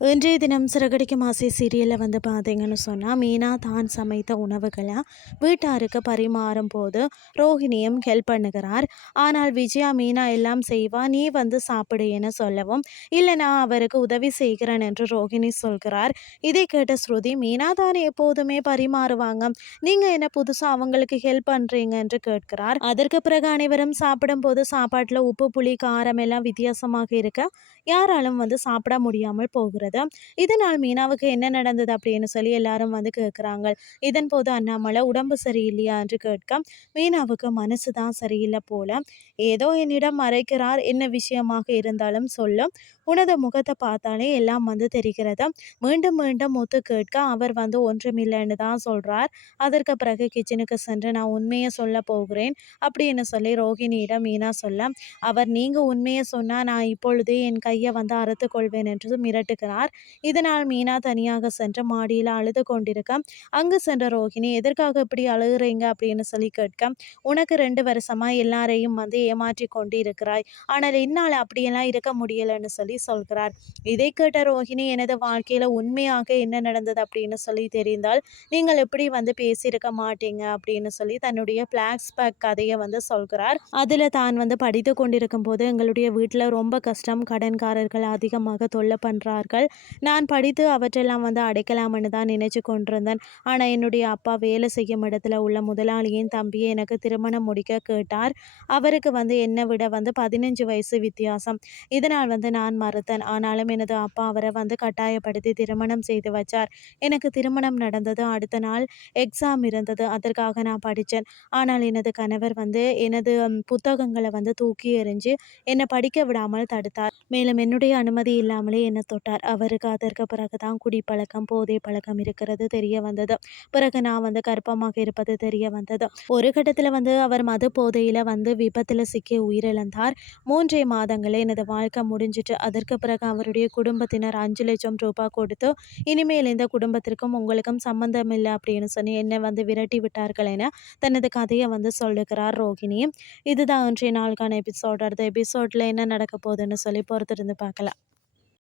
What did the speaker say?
இன்றைய தினம் சிறகடிக்கும் ஆசை சீரியலில் வந்து பார்த்தீங்கன்னு சொன்னால் மீனா தான் சமைத்த உணவுகளை வீட்டாருக்கு பரிமாறும் போது ரோஹிணியும் ஹெல்ப் பண்ணுகிறார். ஆனால் விஜயா மீனா எல்லாம் செய்வா நீ வந்து சாப்பிடு என சொல்லவும் இல்லை நான் அவருக்கு உதவி செய்கிறேன் என்று ரோஹிணி சொல்கிறார். இதை கேட்ட ஸ்ருதி மீனா தான் எப்போதுமே பரிமாறுவாங்க. நீங்கள் என்ன புதுசாக அவங்களுக்கு ஹெல்ப் பண்ணுறீங்க என்று கேட்கிறார். அதற்கு பிறகு அனைவரும் சாப்பிடும் போது சாப்பாட்டில் உப்பு புளி காரம் எல்லாம் வித்தியாசமாக இருக்க யாராலும் வந்து சாப்பிட முடியாமல் போகிறது. இதனால் மீனாவுக்கு என்ன நடந்தது அப்படின்னு சொல்லி எல்லாரும் வந்து கேட்குறாங்க. இதன் போது அண்ணாமலை உடம்பு சரியில்லையா? என்று கேட்க மீனாவுக்கு மனசு தான் சரியில்லை போல. ஏதோ என்னிடம் மறைக்கிறார். என்ன விஷயமாக இருந்தாலும் சொல்லும் உனது முகத்தை பார்த்தாலே எல்லாம் வந்து தெரிகிறது. மீண்டும் மீண்டும் முத்து கேட்க அவர் வந்து ஒன்றுமில்லைன்னு தான் சொல்றார். அதற்கு பிறகு கிச்சனுக்கு சென்று நான் உண்மையை சொல்ல போகிறேன் அப்படின்னு சொல்லி ரோஹிணியிடம் மீனா சொல்ல அவர் நீங்க உண்மையை சொன்னா நான் இப்பொழுதே என் கையை வந்து அறுத்து கொள்வேன் என்று மிரட்டுகிறார். இதனால் மீனா தனியாக சென்று மாடியில் அழுது கொண்டிருக்க அங்கு சென்ற ரோஹிணி எதற்காக இப்படி அழுகுறீங்க? அப்படின்னு சொல்லி கேட்க உனக்கு ரெண்டு வருஷமா எல்லாரையும் வந்து ஏமாற்றி கொண்டு இருக்கிறாய் ஆனால் என்னால் அப்படியெல்லாம் இருக்க முடியலன்னு சொல்லி சொல்கிறார். இதை கேட்ட ரோஹிணி எனது வாழ்க்கையில உண்மையாக என்ன நடந்தது? அப்படின்னு சொல்லி தெரிந்தால் நீங்கள் எப்படி வந்து பேசியிருக்க மாட்டீங்க அப்படின்னு சொல்லி தன்னுடைய பிளாக்ஸ்பேக் கதையை வந்து சொல்கிறார். அதில் தான் வந்து படித்து கொண்டிருக்கும் போது எங்களுடைய வீட்டில் ரொம்ப கஷ்டம். கடன்காரர்கள் அதிகமாக தொல்லை பண்ணுறார்கள் நான் படித்து அவற்றெல்லாம் வந்து அடைக்கலாம்னு தான் நினைச்சு கொண்டிருந்தேன். ஆனால் என்னுடைய அப்பா வேலை செய்யும் இடத்துல உள்ள முதலாளியின் தம்பியை எனக்கு திருமணம் முடிக்க கேட்டார். அவருக்கு வந்து என்னை விட வந்து பதினஞ்சு வயசு வித்தியாசம். இதனால் வந்து நான் மறுத்தேன். ஆனாலும் எனது அப்பா அவரை வந்து கட்டாயப்படுத்தி திருமணம் செய்து வச்சார். எனக்கு திருமணம் நடந்தது. அடுத்த நாள் எக்ஸாம் இருந்தது. அதற்காக நான் படித்தேன். ஆனால் எனது கணவர் வந்து எனது புத்தகங்களை வந்து தூக்கி எறிஞ்சு என்னை படிக்க விடாமல் தடுத்தார். மேலும் என்னுடைய அனுமதி இல்லாமலே என்னை தொட்டார். அவருக்கு அதற்கு பிறகு தான் குடிப்பழக்கம் போதை பழக்கம் இருக்கிறது தெரிய வந்தது. பிறகு நான் வந்து கர்ப்பமாக இருப்பது தெரிய வந்தது. ஒரு கட்டத்தில் வந்து அவர் மது போதையில் வந்து விபத்தில் சிக்கி உயிரிழந்தார். மூன்றே மாதங்களே எனது வாழ்க்கை முடிஞ்சிட்டு அதற்கு பிறகு அவருடைய குடும்பத்தினர் அஞ்சு லட்சம் ரூபாய் கொடுத்து இனிமேல் இந்த குடும்பத்திற்கும் உங்களுக்கும் சம்பந்தம் இல்லை அப்படின்னு சொல்லி என்னை வந்து விரட்டி விட்டார்கள் என தனது கதையை வந்து சொல்லுகிறார் ரோகிணி. இதுதான் இன்றைய நாளுக்கான எபிசோட் அடுத்த எபிசோடில் என்ன நடக்க போகுதுன்னு சொல்லி பொறுத்திருந்து பார்க்கலாம்.